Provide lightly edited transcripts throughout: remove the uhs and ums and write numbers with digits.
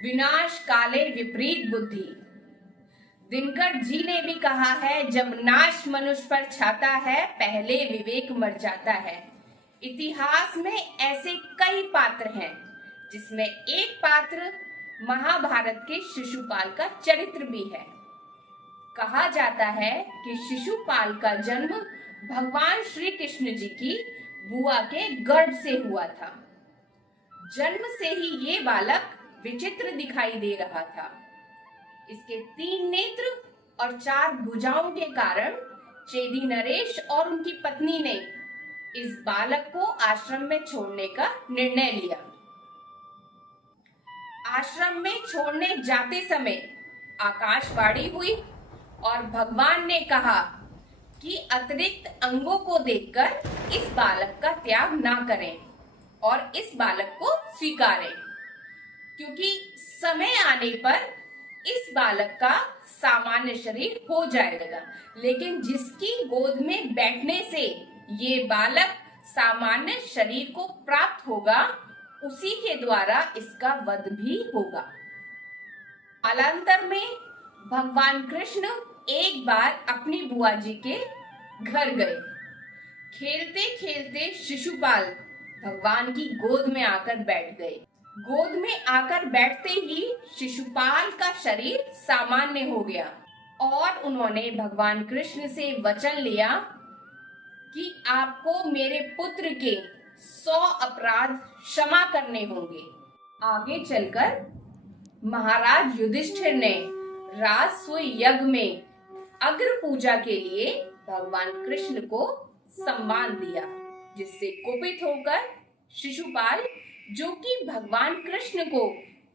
विनाश काले विपरीत बुद्धि। दिनकर जी ने भी कहा है, जब नाश मनुष्य पर छाता है पहले विवेक मर जाता है। इतिहास में ऐसे कई पात्र हैं, जिसमें एक पात्र महाभारत के शिशुपाल का चरित्र भी है। कहा जाता है कि शिशुपाल का जन्म भगवान श्री कृष्ण जी की बुआ के गर्भ से हुआ था। जन्म से ही ये बालक विचित्र दिखाई दे रहा था। इसके 3 नेत्र और 4 भुजाओं के कारण चेदी नरेश और उनकी पत्नी ने इस बालक को आश्रम में छोड़ने का निर्णय लिया। आश्रम में छोड़ने जाते समय आकाशवाणी हुई और भगवान ने कहा कि अतिरिक्त अंगों को देखकर इस बालक का त्याग ना करें और इस बालक को स्वीकारें, क्योंकि समय आने पर इस बालक का सामान्य शरीर हो जाएगा, लेकिन जिसकी गोद में बैठने से ये बालक सामान्य शरीर को प्राप्त होगा, उसी के द्वारा इसका वध भी होगा। कालांतर में भगवान कृष्ण एक बार अपनी बुआ जी के घर गए। खेलते खेलते शिशुपाल भगवान की गोद में आकर बैठ गए। गोद में आकर बैठते ही शिशुपाल का शरीर सामान्य हो गया और उन्होंने भगवान कृष्ण से वचन लिया कि आपको मेरे पुत्र के 100 अपराध क्षमा करने होंगे। आगे चलकर महाराज युधिष्ठिर ने राजसूय यज्ञ में अग्र पूजा के लिए भगवान कृष्ण को सम्मान दिया, जिससे कुपित होकर शिशुपाल, जो कि भगवान कृष्ण को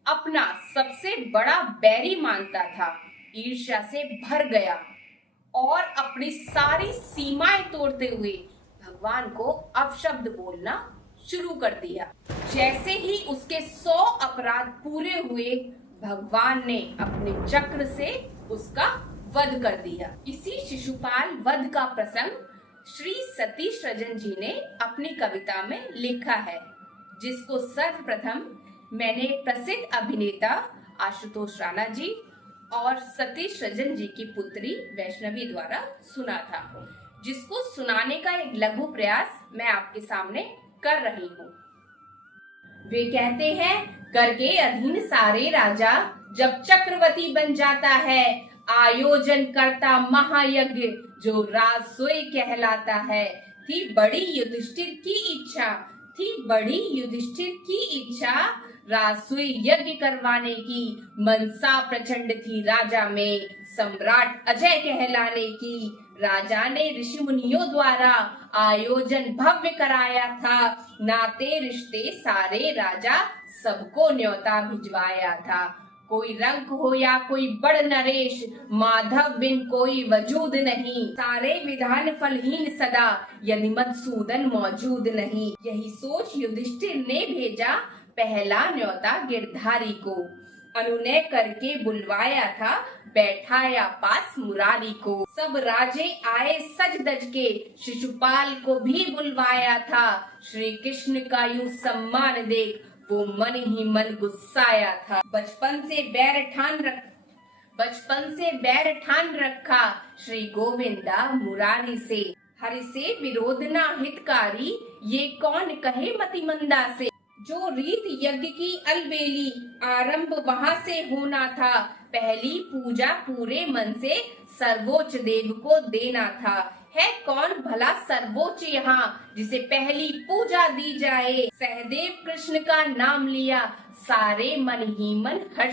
अपना सबसे बड़ा बैरी मानता था, ईर्ष्या से भर गया और अपनी सारी सीमाएं तोड़ते हुए भगवान को अपशब्द बोलना शुरू कर दिया। जैसे ही उसके 100 अपराध पूरे हुए, भगवान ने अपने चक्र से उसका वध कर दिया। इसी शिशुपाल वध का प्रसंग श्री सतीश रंजन जी ने अपनी कविता में लिखा है, जिसको सर्वप्रथम मैंने प्रसिद्ध अभिनेता आशुतोष राणा जी और सतीश रंजन जी की पुत्री वैष्णवी द्वारा सुना था, जिसको सुनाने का एक लघु प्रयास मैं आपके सामने कर रही हूँ। वे कहते हैं, करके अधीन सारे राजा जब चक्रवर्ती बन जाता है, आयोजन करता महायज्ञ जो राजसूय कहलाता है। थी बड़ी युधिष्ठिर की इच्छा, थी बड़ी युधिष्ठिर की इच्छा, राजसूय यज्ञ करवाने की मनसा प्रचंड थी राजा में, सम्राट अजय कहलाने की। राजा ने ऋषि मुनियों द्वारा आयोजन भव्य कराया था, नाते रिश्ते सारे राजा सबको न्योता भिजवाया था। कोई रंक हो या कोई बड़ नरेश, माधव बिन कोई वजूद नहीं, सारे विधान फलहीन सदा यदि मधुसूदन मौजूद नहीं। यही सोच युधिष्ठिर ने भेजा पहला न्योता गिरधारी को, अनुनय करके बुलवाया था बैठाया पास मुरारी को। सब राजे आए सज धज के, शिशुपाल को भी बुलवाया था, श्री कृष्ण का यूं सम्मान देख वो मन ही मन गुस्साया था। बचपन से बैर ठान रखा श्री गोविंदा मुरारी से, हरि से विरोध ना हितकारी, ये कौन कहे मतिमंदा से। जो रीत यज्ञ की अलबेली आरंभ वहाँ से होना था, पहली पूजा पूरे मन से सर्वोच्च देव को देना था। है कौन भला सर्वोच्च यहाँ जिसे पहली पूजा दी जाए, सहदेव कृष्ण का नाम लिया सारे मन ही मन हर्ष